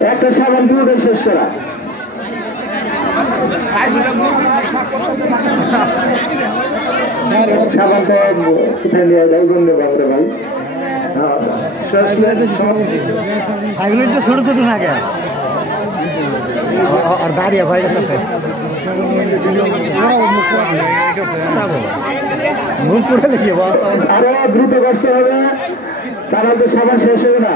একটা সাবান পুরোটাই শেষ করা। সাবানটা কোথায় নিয়ে যায় ওজন নেই বাংলা ভাই। ছোট ছোট না কে আর দাঁড়িয়ে ভাই মুখ করে লিখি আরো দ্রুত করতে হবে, তারা তো সাবান শেষ হবে না।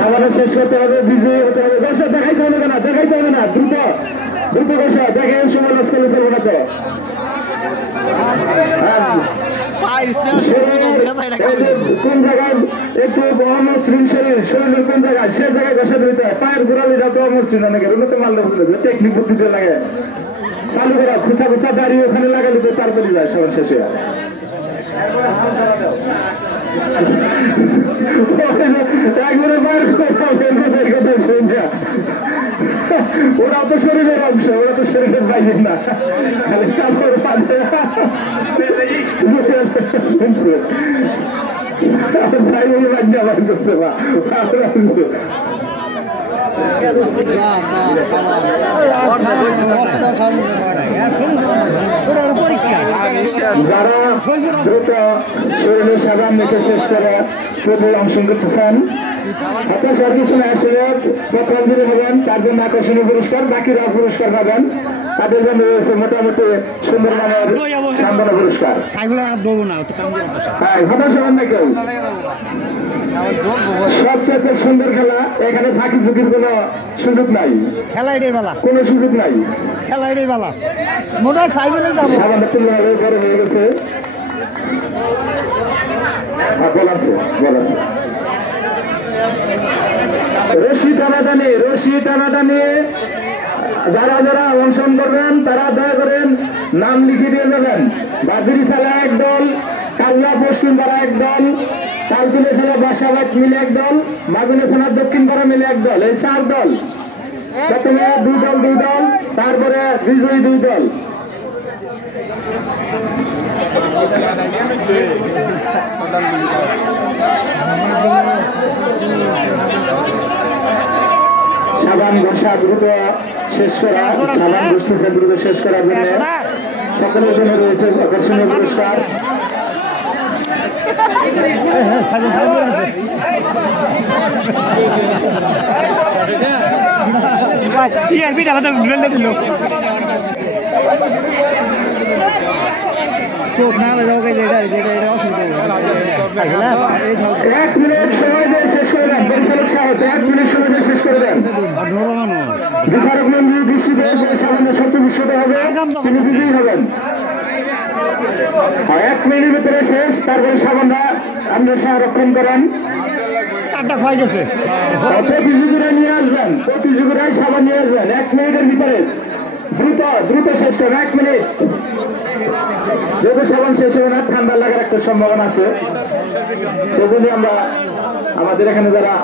সাবান শেষ করতে হবে, বিজয়ী হতে হবে। বসা দেখাইতে হবে না, দেখাইতে হবে না, দ্রুত দ্রুত বসা দেখে সময় চলে চলবে না তো। কোন জায়গায় একটু অমসৃণ শরীর, শরীরের কোন জায়গায় সে জায়গায় বসে দিতে হয়। পায়ের গোড়ালিটা তো অমসৃণ অনেকে উন্নত মাল্য টেকনিক বুদ্ধিতে লাগে চালু করা, খুচা খুচা দাঁড়িয়ে ওখানে লাগালে তো তারপরে যায় সবার শেষে। ওরা তো শরীরের অংশ, ওরা তো শরীরের বাইরে না, খালি কাপড় পাচ্ছে। যাই বলে বাধ্য আবার করতে পার যারা দ্রুত শরীরের সাবান মেখে শেষ করে প্রতি অংশ করতে চান, হতাশ আর কিছু না, আসলে প্রথম দিনে হবেন তার জন্য আকর্ষণীয় পুরস্কার, বাকিরা পুরস্কার পাবেন। তাদের জন্য রয়েছে মোটামুটি সুন্দর মানের সান্ত্বনা পুরস্কার। হ্যাঁ, হতাশ হবেন না কেউ। সবচেয়ে সুন্দর খেলা, এখানে ফাঁকি ঝুঁকির কোনো সুযোগ নাই, কোনো সুযোগ নাই। সাবানটা তুলনা হবে বড় হয়ে গেছে। বল আছে, বল আছে। রশি টানাটানি যারা যারা অংশগ্রহণ করবেন তারা দয়া করেন নাম লিখে দিয়ে যাবেন। বাদুরি ছালা এক দল, কাল্লা পশ্চিম পাড়া এক দল, তালতুলে ছালা বাসাবাদ মিলে এক দল, মাগুনে ছালা দক্ষিণ পাড়া মিলে এক দল, এই 4 দল। প্রথমে 2 দল, তারপরে বিজয়ী 2 দল। সাবান ঘষা দ্রুত শেষ করা, সাবান ঘষতেছে দ্রুত শেষ করার জন্য সকলের জন্য রয়েছে আকর্ষণীয় পুরস্কার। চোখ না হলে অসুবিধা 1 মিনিট সময় দিয়ে শেষ করে দেন। পরিচালক সাহেব 1 মিনিট সময় দিয়ে শেষ করে দেন। বিচারক মন্ডলী দৃষ্টিতে সামান্য সত্যবিশ্বত হবে, তিনি বিজয়ী হবেন। 1 মিনিটের ভিতরে শেষ, তারপরে সাবানটা আপনার সংরক্ষণ করেন। প্রতিযোগীরা নিয়ে আসবেন, প্রতিযোগীরাই সাবান নিয়ে আসবেন 1 মিনিটের ভিতরে। দ্রুত দ্রুত শেষ করেন, 1 মিনিট। যেহেতু সাবান শেষ হবে না, ঠান্ডা লাগার একটা সম্ভাবনা আছে, সেজন্য আমরা আমাদের এখানে যারা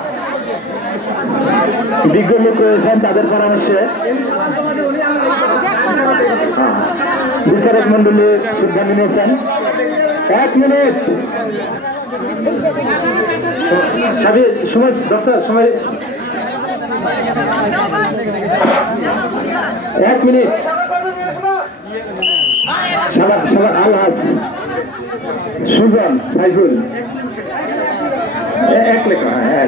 বিজ্ঞ লোক রয়েছেন তাদের পরামর্শে বিচারক মন্ডলী সিদ্ধান্ত নিয়েছেন। 1 মিনিট সময়, দর্শক সময় 1 মিনিট। আলহাজ সুজন সাইফুল 1 লেখা, হ্যাঁ